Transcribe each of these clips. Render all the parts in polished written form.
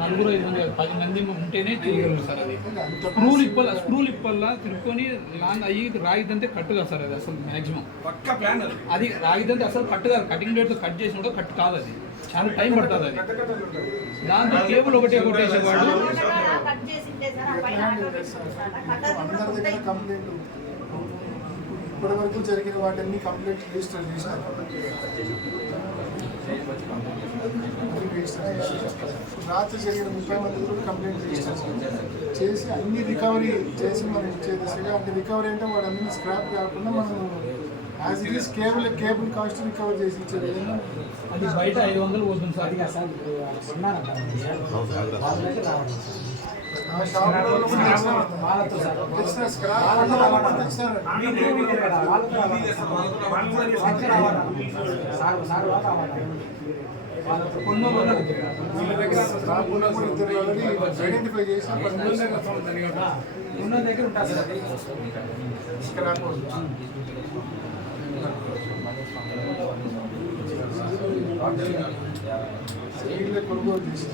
నలుగురు 5 మంది 10 మంది ఉంటేనే చేయగలరు సార్. అది స్క్రూ లిప్పల్లా తిరుక్కొని లాంగ్ అయ్యి రాగిదంతే కట్టుగా సార్. అది అసలు మ్యాక్సిమం అది రాగిదంతే అసలు కట్టు కాదు. కటింగ్ ప్లేట్తో కట్ చేసి కూడా కట్టు కాదు. అది చాలా టైం పడుతుంది. అది దాంతో కేబుల్ ఒకటే కొట్టేసేవాడు. ఇప్పటి వరకు జరిగిన వాటిని కంప్లీట్ రిజిస్టర్ చేశారు. రాత్రి జరిగిన 30 మంది కూడా కంప్లైంట్ రిజిస్టర్ చేసి అన్ని రికవరీ చేసి మనం ఇచ్చే దిశగా. అంటే రికవరీ అంటే వాడు అన్ని స్క్రాప్ కాకుండా మనం as it is cable cost recover చేసి ఇచ్చే విధంగా. అది బయట 500 పోతుంది సార్. ఐడెంటిఫై చేసి ఉన్న దగ్గర ఉంటుంది సార్. కొనుగోలు చేసి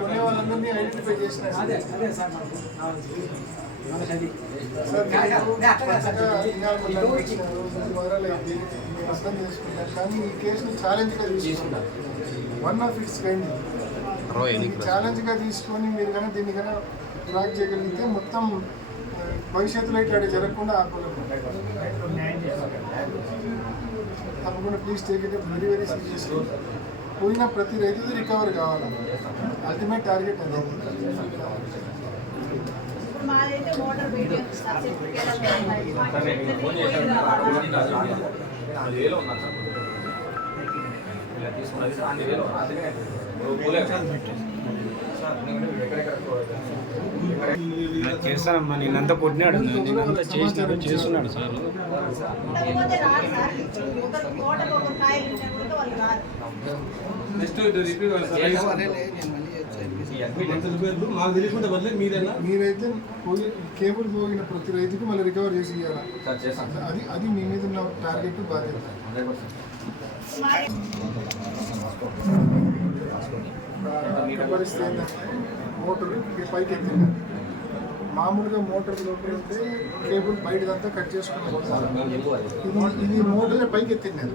కొనే వాళ్ళందరినీ ఐడెంటిఫై చేసినారు. అర్థం చేసుకుంటారు కానీ ఈ కేసుని ఛాలెంజ్గా తీసుకుంటారు. వన్ ఆఫ్ ఇట్స్ కైండ్ ఛాలెంజ్గా తీసుకొని మీరు కానీ దీన్ని కానీ ట్రాక్ చేయగలిగితే మొత్తం భవిష్యత్తులో ఇట్లా జరగకుండా ఆపగలరు. తప్పకుండా please take it very very serious. పోయిన ప్రతి రైతుది రికవర్ కావాలి. అల్టిమేట్ టార్గెట్ అదే. చేస్తానమ్మా. నేనంతా కొట్టినాడు, నేనంతా చేస్తున్నాడు సార్. మీరైతే కేబుల్ పోగిన ప్రతి రైతుకు మళ్ళీ రికవర్ చేసి ఇవ్వాలా. అది మీ మీద ఉన్న టార్గెట్ బాధ్యత. పరిస్థితి ఏంటంటే మోటార్ పైకి ఎత్తింది. మామూలుగా మోటార్ లోపల ఉంటే కేబుల్ బయటదంతా కట్ చేసుకుని పోతారు. ఇది మోటార్ పైకి ఎత్తినారు.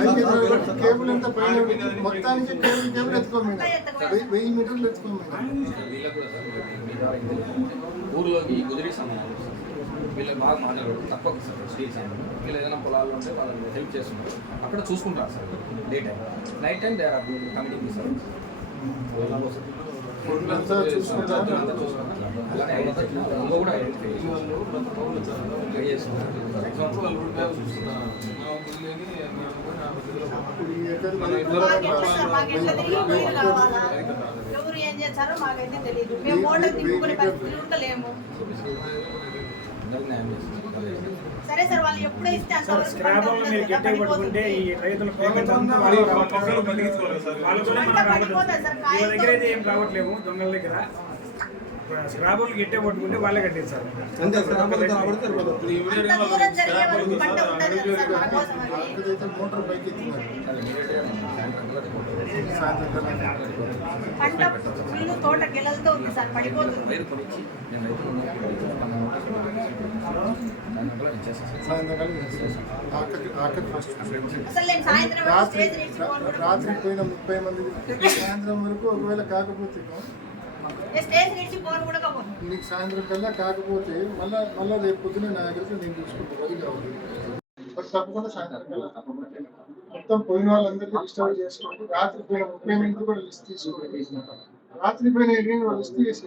పైకి ఎత్తిన కేబుల్ అంతా పైన మొత్తానికి కేబుల్ ఎత్తుకోమైనా 1000 మీటర్లు ఎత్తుకోమైనా. ఊర్లోకి కుదిరి సంబంధం వీళ్ళకి బాగా మాట్లాడారు. తప్పక సార్ స్టీల్ సంబంధం వీళ్ళు ఏదైనా పొలాల్లో ఉంటే వాళ్ళని హెల్ప్ చేస్తున్నారు. అక్కడ చూసుకుంటారు sir. Day time night time they are committee sir. చూసుకుంటారు. కూడా ఐడెంటిఫై చేస్తున్నారు. ఎవరు ఏం చేస్తారో మాకైతే తెలియదు. మేము మోటార్ తిప్పుకునే పరిస్థితులు ఉండలేము. సరే సార్, వాళ్ళు ఎప్పుడో ఇస్తే స్క్రాబులు మీరు గట్టిగా పట్టుకుంటే ఈ రైతుల పేమెంట్ అంతా వాళ్ళ దగ్గర అయితే ఏం కావట్లేము. దొంగల దగ్గర స్క్రాబులు గట్టిగా పట్టుకుంటే వాళ్ళే కట్టేది సార్. మోటార్ పైకి ఎత్తినారు. పంట ఫుల్ తోట గిల్లలతో ఉంది సార్, పడిపోతుంది. రాత్రి పోయిన 30 మంది సాయంత్రం వరకు ఒకవేళ కాకపోతే నీకు సాయంత్రం కల్లా కాకపోతే మళ్ళా రేపు పొద్దున నా దగ్గరికి నేను చూసుకుంటాను. అది కావాలి. తప్పకుండా సాయంత్రం కల్లా మొత్తం పోయిన వాళ్ళందరికీ రిజిస్టర్ చేసుకోండి. రాత్రి పోయిన 30 మంది కూడా లిస్ట్ తీసుకోండి. రాత్రి పోయిన లిస్ట్ చేసి